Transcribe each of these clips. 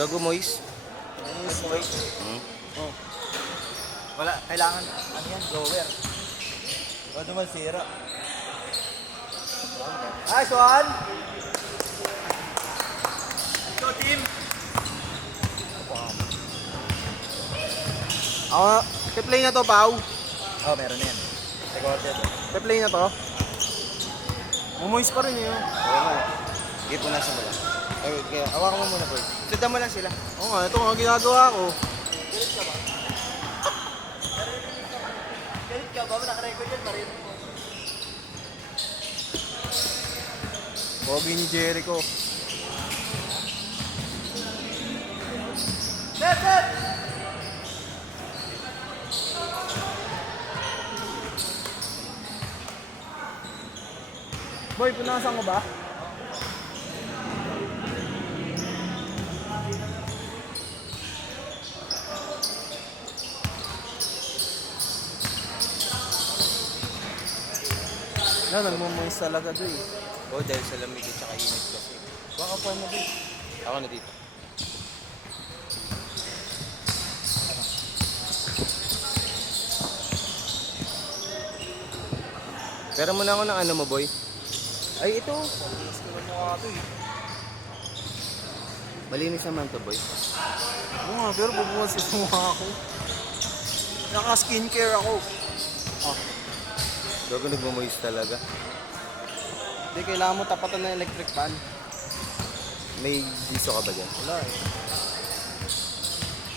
Gago Mois. Moist. Oh. Wala, kailangan, ano yan, blower. O naman sira. Nice one! Let's go team! Ako, te-play na to, Pau. Oh, meron na yan. Recorded. Te-play na to. Mumois pa rin yun. Oo nga. Sige po nasa mo lang. Ay, kaya, hawakan mo muna, boy. Sundan mo lang sila. Oo nga, ito nga ginagawa ko. Galit ka ba? Naka-record yan, marino mo. Pogi ni Jericho. Set, set! Boy, punasan ko ba? Na, nagmumois talaga doy. Oo, dahil sa lamig at saka init kasi. Baka pa na doy. Ako na dito. Pero muna ako ng ano mo, boy. Ay, ito. Pagkinis ko na mukha ito eh. Malinis naman to, boy. Oo nga, pero bubukas ito mukha ako. Naka-skincare ako. Gago nagmumois talaga. Hindi, kailangan mo tapatan ng electric fan. May giso ka ba dyan? Wala eh.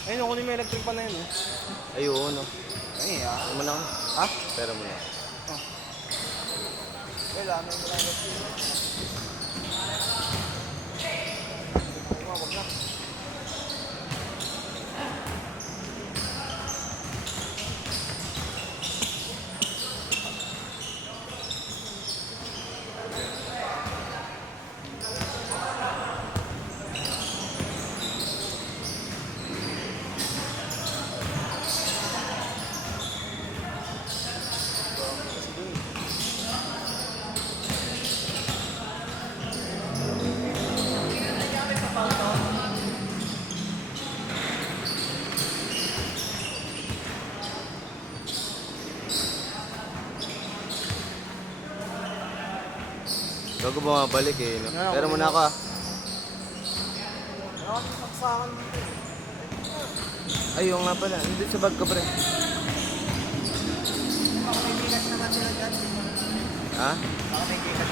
Ayun, kunin mo yung electric fan na yun eh. Ayun, no. Ay, ah. Ano mo lang? Ha? Pero muna. Kailangan mo lang electric. Wag na. Gago bumabalik eh, no? Ano, Pero kunin muna mo. ako ah. Ano ang saksakan dito? Ayun nga pala. Nandito sa bag ko, pre. Baka may gigas naman sila dyan. Ha? Baka may gigas.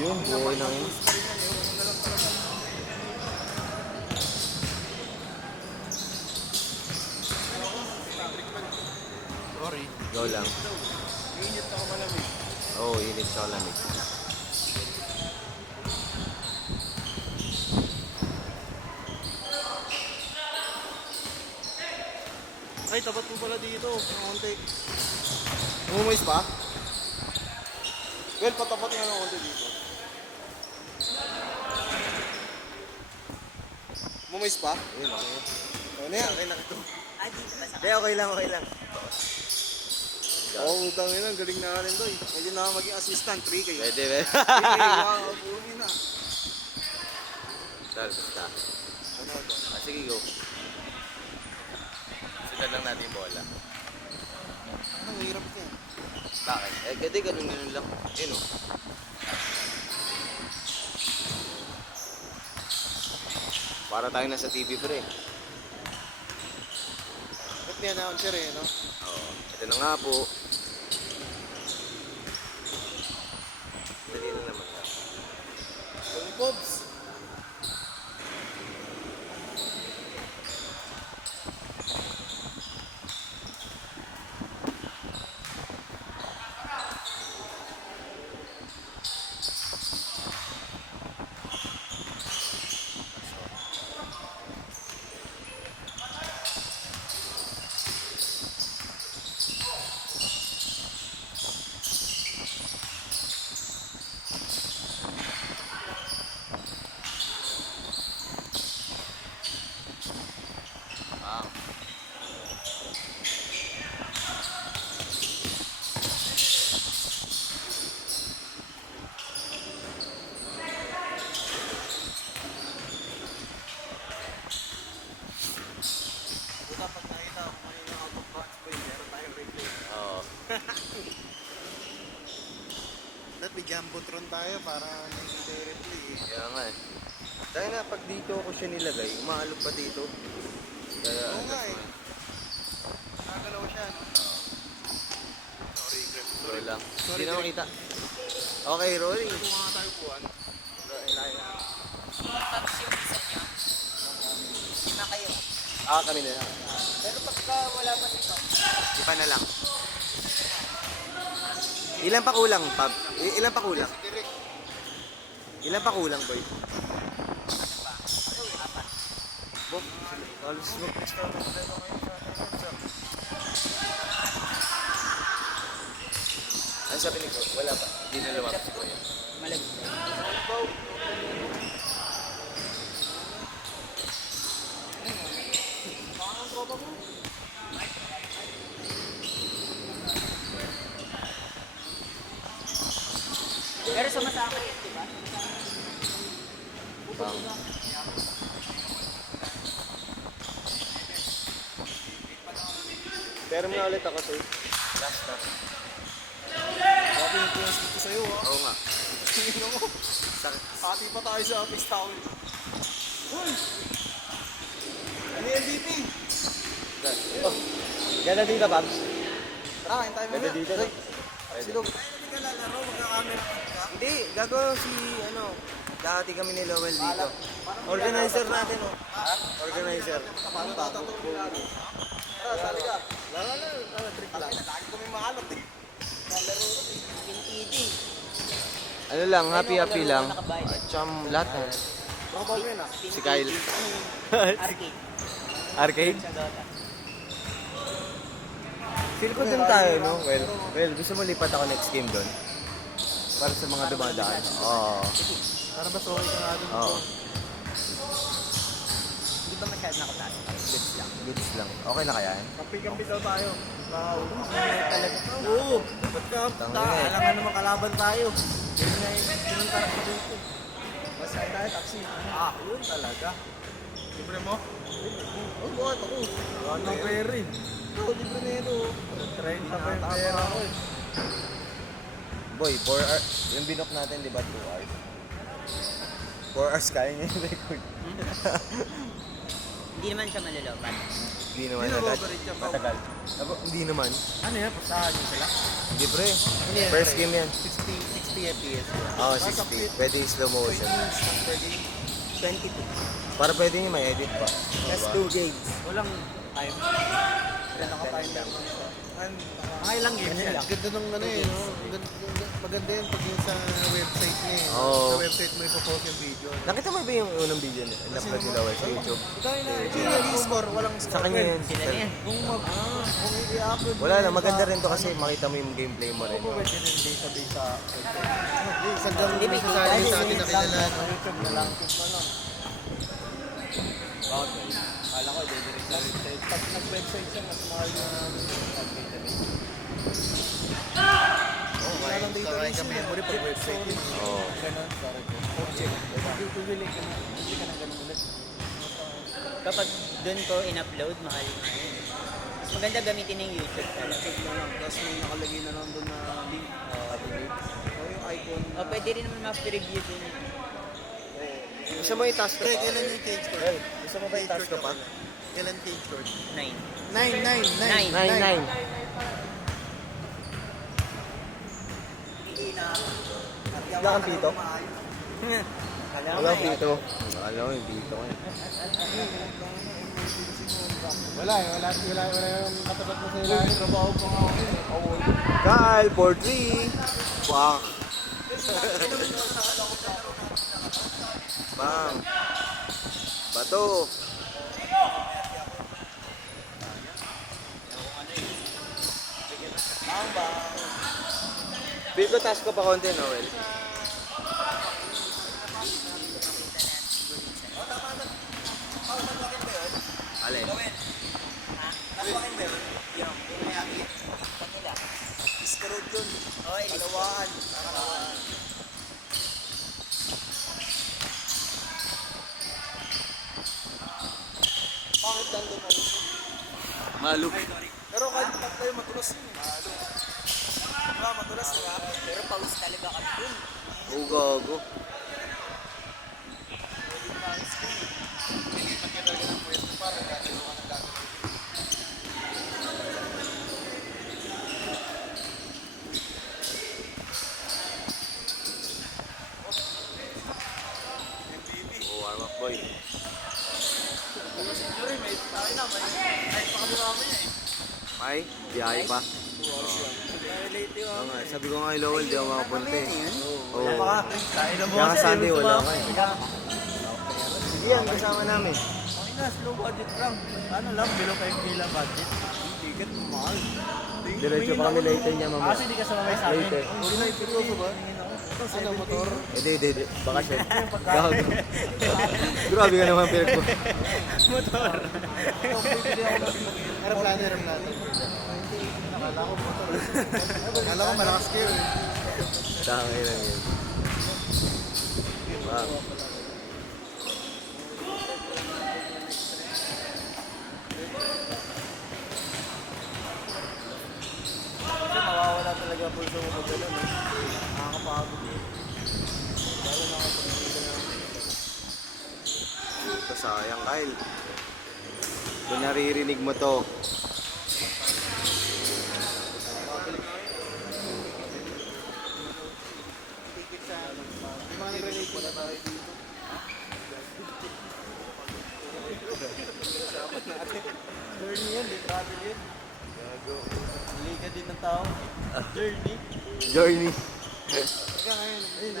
Yun, buhay lang yun. Sorry. Go lang. Init ako malamig. Oo, oh, init sa lamig. Ay, tapat mo pala dito. Ang konti. Umumois pa? Well, patapat nga ng konti dito. Umumois pa? Ayun, okay. Ano yan? Okay lang ito. Hindi, okay lang, okay lang. Oo, utang yun. Galing na rin to eh. Pwede na maging assistant. 3K. Pwede, pwede. 3K, wow. Pumi na. Basta. Ano ito? Ah, sige, go. Sundan lang natin yung bola. Ang hirap ito eh. Bakit? Eh, kasi ganun lang. Yun, oh. Para tayo nasa TV, pre. Ba't may announcer eh, no? Oo. Ito na nga po. Dali na naman. Tony Pops. Jambotron tayo para nakikita yung replay eh. Kaya nga eh. Dahil na pag dito ko siya nilagay, umaalog pa dito. Kaya, Oo nga eh. Nakagalaw siya, no? Sorry, Greg. Sorry lang. Sorry, Hindi na Greg. makita. Okay, Rory. Kung nga tayo puan. Tapos yung isa niya, lima kayo. Kami na lang. Pero pagka wala pa si Pop, Ipa na lang. Ilan pa kulang, Pab? Ilan pa kulang? Direct. Ilan pa kulang, boy? Bo, alos mo. Ano sabi ni Ko? Wala pa. Hindi na lumapit si Kuya. malagay. Pero sumasama yun, di ba? Bang. Pero mo na ulit ako sa'yo. Last na. Sabi yung puwas dito sa'yo, ha? Oo nga. Tingin mo. Sakit. Hati pa tayo sa face towel. Uy! Ano yung MVP? Oh. Ganda dito, Pabs. Tara, kain tayo Ganda muna. dito, no? Silog. Tayo na hindi ka lalaro, magkakamera ka. Hindi, gago si ano, dati kami ni Lowell dito. Organizer natin, oh. Organizer. Paano tatatawin natin? Tara, sali ka. Trick lang. Lagi kami maalot eh. Lalaro ko eh. Pinti. Ano lang, happy lang. At siyam lahat na. Mga ball mo yun, ah. Si Kyle. Arcade. Arcade? Sa Dota. Feel ko dun tayo, no? Well, gusto mo lipat ako next game dun? Para sa mga dumadaan. Oo. Para ba sorry ka nga dun? Oo. Hindi ba masyado nakataas? Goods lang. Goods lang. Okay na kaya yan? Kampi-kampi daw tayo. Wow. Talaga. Oo. Ba't ka? Tangina eh. Alam nga naman kalaban tayo. Yun nga yung pinunta ko dito. Basta tayo, taxi. Yun talaga. Libre mo? Oo, buhat ako. Ano pera rin? Oo, libre na yun. 30 pa yung pera ko eh. Boy, 4 hours. Yung binok natin, di ba 2 hours? 4 hours kaya niya yung record. Hindi naman siya malulobad. Hindi naman Hindi na agad. overrate yan, Matagal. Hindi naman. Ano yan? Pasahan nyo sila? Hindi pre. yan, First pre? game yan. 60 FPS. Oo, 60. Pwede yung slow motion. 22. Para pwede nyo may edit pa. Plus 2 games. Walang time. Kaya naka-time lang. Mga ilang games yan? Ganda nung ano eh, no? Maganda yan pag yung sa website niya eh. Oo. Sa website mo ipopost yung video. Nakita mo ba yung unang video na upload nila sa YouTube? Dahil na, yung score, walang score. Sa kanya yun. Sila na yan. Kung i-upload Wala na, maganda rin to kasi makita mo yung gameplay mo rin. Pwede rin database sa isang gano'n Hindi, may sa atin kita. sa atin na kilala. YouTube na lang. YouTube na lang. Okay. Kala ko, direct sa website. Pag nag-website siya, mas mahal na database. Kaya lang database yung memory pag website yun. Oo. Ganun, sorry ko. Object. Pipili ka na. Hindi ka na ganun ulit. Kapag doon ko in-upload, mahal nga yun. Mas maganda gamitin yung YouTube talaga. YouTube na lang. Tapos may nakalagay na lang doon na link. O yung icon. O pwede rin naman ma-review din. Gusto mo i-task ko Pre, pa? kailan yung cage score? Gusto mo ba i-task ko pa? Kailan cage score? 9. 9. 9-9. Wala kang pito? Wala kang pito. Alam mo yung pito ko. Wala yung katapat mo sa ilalim. Trabaho pa nga ako yun. Kyle, 4-3. Fuck. Bang. Bato. Feel ko task ko pa konti, Noel. Alin? Iskarod yun. Okay, Kalawaan. Bakit nandun ano? Maluk. Pero kahit pag tayo matulos yun. Malo. Diba, madulas na. Pero pawis talaga kami dun. Oo, gago. Magkita ka ng pwesto para gagawin ka ng gagawin. Oo, warm up boy. Siguro may tayo na, may kahit pa kami mamaya eh. Ay, biyahe pa. Late yun. Oo nga, sabi ko nga kay Lowell, di ako makapunta eh. Oo. Tayo na mo Kaya kasi. Sunday gusto wala mo. ka eh. Sige yan, kasama namin. Okay na, slow budget lang. Ano lang, below 5K lang budget. Ticket, mahal. Diretso pa kami later niya mamaya. Kasi di ka sumamay sa akin. Later. Hindi na, seryoso ba? Ano, motor? Hindi. Bakasyon. Gago. Grabe ka naman pinagpo. Aeroplano natin. Akala ko motor. Akala ko malakas kayo eh. Tangay lang yun. Wow. Kasi mawawala talaga ang pulso mo pag gano'n eh. Nakakapagod eh. Lalo na kapag hindi ka na. Ito sayang, Kyle. Kung naririnig mo to, Ticket sa ano. Yung mga nag-relate na tayo dito. Journey yan, di travel yun. Hili ka din ng tao. Journey. Journey. Teka ngayon. Ayun,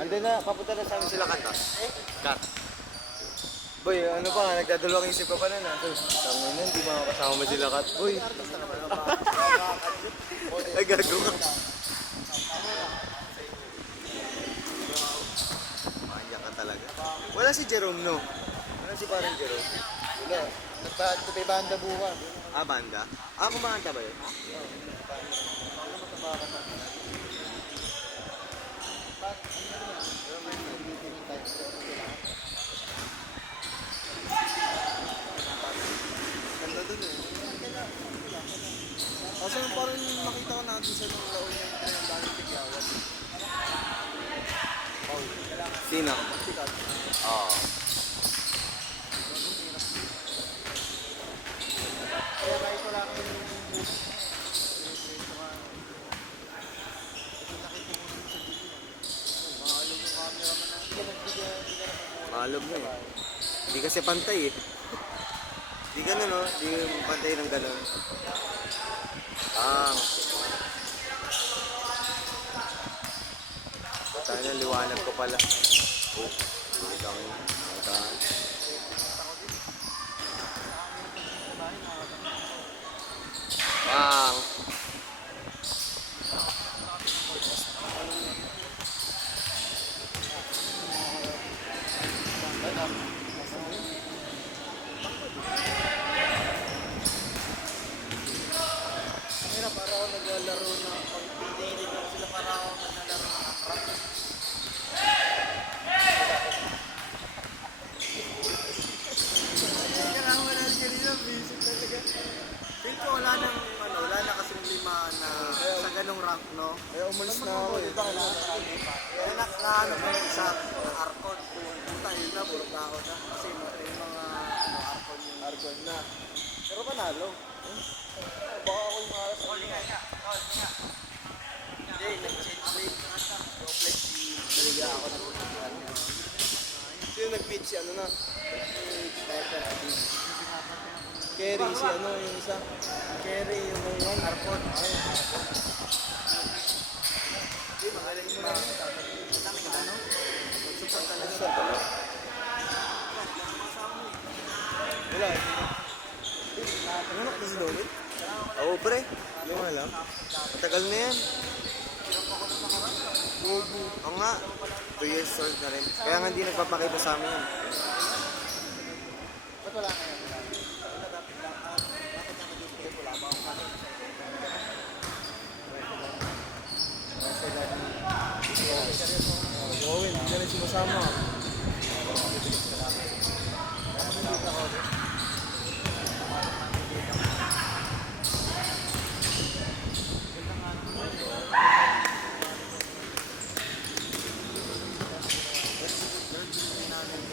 Andun na, papunta na sa amin sila kanta. Kat. Boy, ano pa nga, nagdadalawang isip ka pa na na. Tangin na, hindi makakasama mo sila Kat. Boy. Ay, gago ka. Manya ka talaga. Wala si Jerome, no? Wala si parang Jerome. wala. Nagpapay banda bukas. Ah, banda? Ah, kumakanta ba yun? Ganda dun eh. Kasi parang nakita ko natin sa nung laon yung daming tigyawan. Sino? Oo. Kaya kahit wala kang yung Malog na eh. Hindi kasi pantay eh. Di gano'n no? Di pantay ng gano'n. Ah. Tayo na, liwanag ko pala. Oh, nakita ko yun. Nakita ko. Ah. Kaya para ako naglalaro na pag pinilit ako sila para ako naglalaro na crap. Kailangan mo na kanina, busy talaga. Feel ko wala nang ano, wala na kasing lima na sa ganong rank, no? Kaya umalis na ako eh. Kaya na ano ko yung isa, Arcon. Puta yun na, puro tao na. Kasi yung mga ano, Arcon na. Pero panalo. Baka ako yung maras. Hindi, nag-change lane. Complex si Liga ako na pupuntahan niya. Sino nag-beat si ano na? Sniper, Adi. Kerry, si ano yung isa? Kerry, yung mga Arcon. Hindi, magaling mo na. Dami ka ano? Super talaga. Wala. Nanganak na si Lowell? Oo, pre. Hindi mo alam. Matagal na yan. Oo nga. 2 years old na rin. Kaya nga hindi nagpapakita sa amin yan. Ba't wala ka yan? Bakit niya mag-ibigay? Wala ba akong kami? Owen, hindi na sumasama.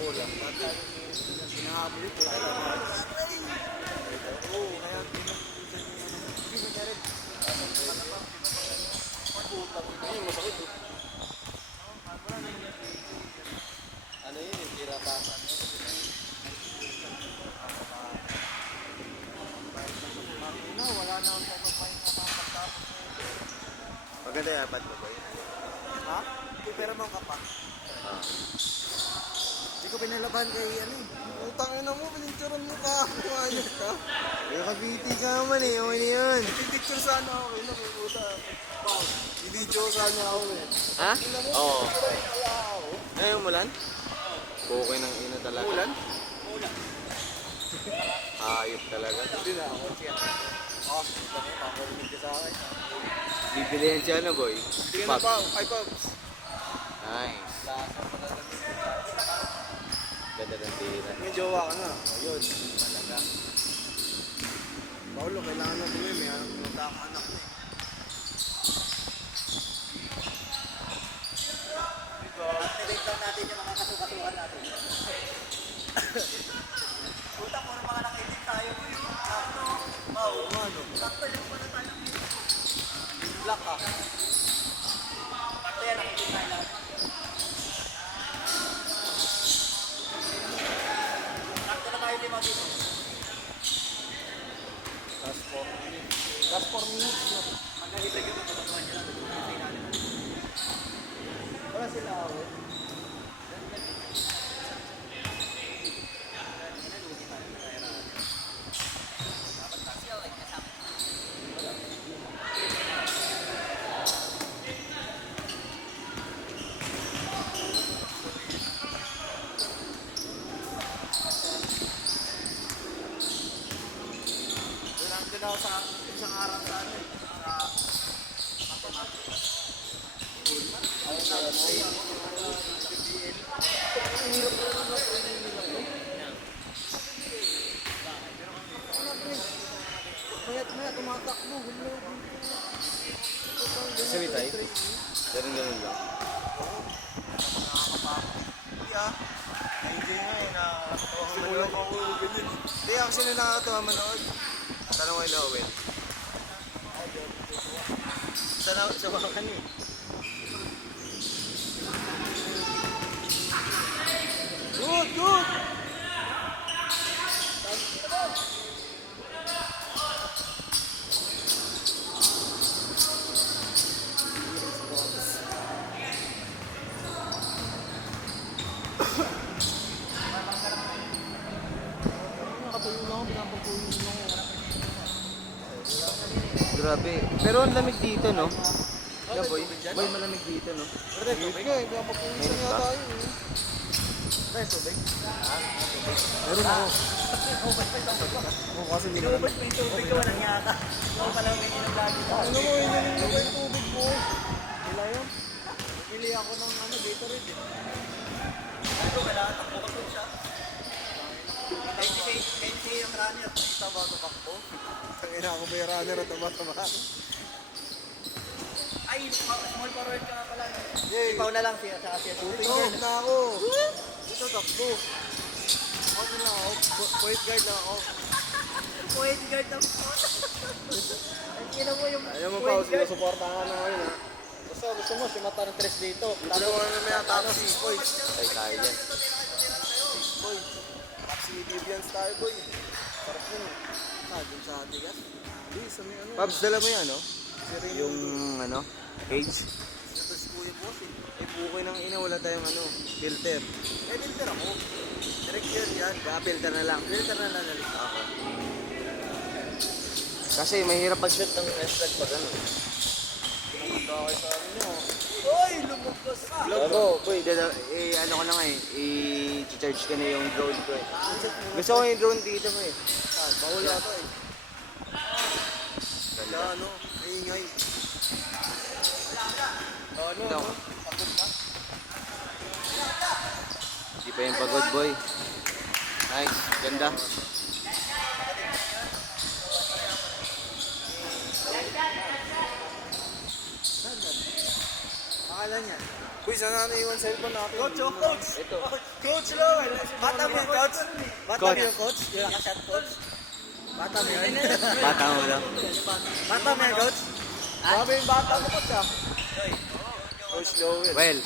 bola. Hinahabol ito. Oo, kaya ayun, masakit eh. Ano yun, yung tira pa. Wala na akong pagpapahin na makapagtapos. Maganda yung apat mo, boy. Ha? Pero mo ka pa. Ah. Hindi ko pinalaban kay ano eh. Utang ina mo, pinicturean mo ka. Kumayos ka. May kabiti ka naman eh. Okay na yun. Pipicture sana ako eh. Nakukuta. Video sana ako eh. Ha? Oo. Kaya ako. Ngayon mulan? Okay ng ina talaga. Ulan? Hayop talaga. Hindi na ako. Ah, makakarinig ka sa akin. Bibilihan siya na, boy. Hindi ka na ba? Ay, Pops. Nice. Ganda ng tira. May jowa ka na. Ayun. Talaga. Paulo, kailangan na bumi. May magkakaanak na eh. Activate lang natin yung mga kasukasuhan natin. Puta, puro mga nakaitin tayo. Sakto. Wow, ano? Sakto yung pala tayo. Black ah. Sakto yan, nakaitin tayo lahat. Sakto na tayo lima dito. Last 4 minutes. Last 4 minutes na. Magkalibre yung pagkakasuhan nila. Wala sila ako. Nandun ako sa isang araw sa ano eh. Sa mathematics. Mayat-mayat, tumatakbo. Sabi tayo? Ganun lang. Hindi ah. Enjoy nga eh, nakakatawa ko manood. Hindi, actually nakakatawa manood. Tanong kay Lowell. Sa mga kanil. Good, good! Grabe. Pero ang lamig dito, no? Yeah, boy. Boy, malamig dito, no? Pero tubig nga, pinapagpuwisan Meron nga ba? tayo eh. Tayo tubig? Meron ako. Oo, kasi hindi naman. Inubos mo yung tubig ko, walang yaka. Ako pala may inom lagi. Ano mo, hindi mo ba yung tubig mo? Wala yan. Pili ako ng ano, Gatorade eh. Ito, kailangan takbo ka po siya. 20K yung runner. Tama ito bakbo. Tangina ako ba yung runner at tama-tama. Ay, small forward ka pala. Yay! Ipaw na lang siya sa siya. Shooting guard na ako. Dito takbo. Ano na ako? Point guard na ako. Point guard ng Ang ina mo yung Ayaw mo pa, sinusuportahan na ngayon ha. Basta gusto mo, sumata ng 3 dito. Libre mo na may atake 6 points. Tay tayo dyan. 6 points. Taxi Vivians tayo boy. Sarap yun eh. Dun sa Atigas. Hindi, sa may ano. Pabs, dala mo yung ano? Si Raymond. Yung ano? Cage? Ito si Kuya Boss eh. Eh, bukoy ng ina, wala tayong ano, filter. Eh, filter ako. Direct yun yan. Baka filter na lang. Filter na lang. Okay. Kasi mahirap pag-shoot ng S-Tag pag ano. Kumagdakay sa amin nyo. Uy, lumagpas ka! Logo, boy, ano ko na nga eh, i-charge ko na yung drone ko eh. Gusto ko yung drone dito ko eh. Ah, bawal yata eh. Wala ano, maingay. Ano, Ito. ano? Pagod na? Hindi pa yung pagod, boy. Nice, ganda. Pangalan yan? Uy, saan na iwan cellphone natin? Coach, oh, coach. Ito. Coach Lowell. Bata mo yan, coach. Bata mo Coach. yan, coach. Yung nakashot, coach. Bata mo yan. Bata mo lang. Bata mo yan, coach. Grabe yung bata mo, coach, ah. Coach Lowell. Well,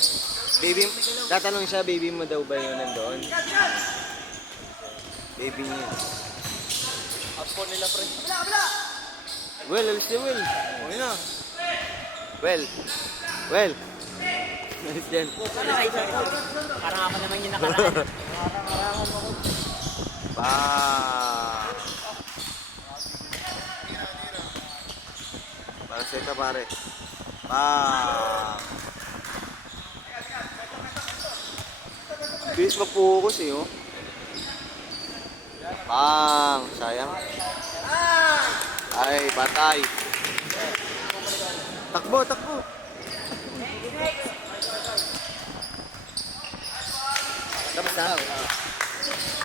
baby, tatanong siya, baby mo daw ba yun nandoon? Baby niya. Upon nila, pre. Well, alis si Will. Okay na. Well. Well. Alis yan. Parang ako naman yung nakaraan. Pa. Para sa ito, pare. Pa. Bilis mag-focus eh, oh. Pang. Sayang. Ay, patay. Takbo, takbo. Tapos na.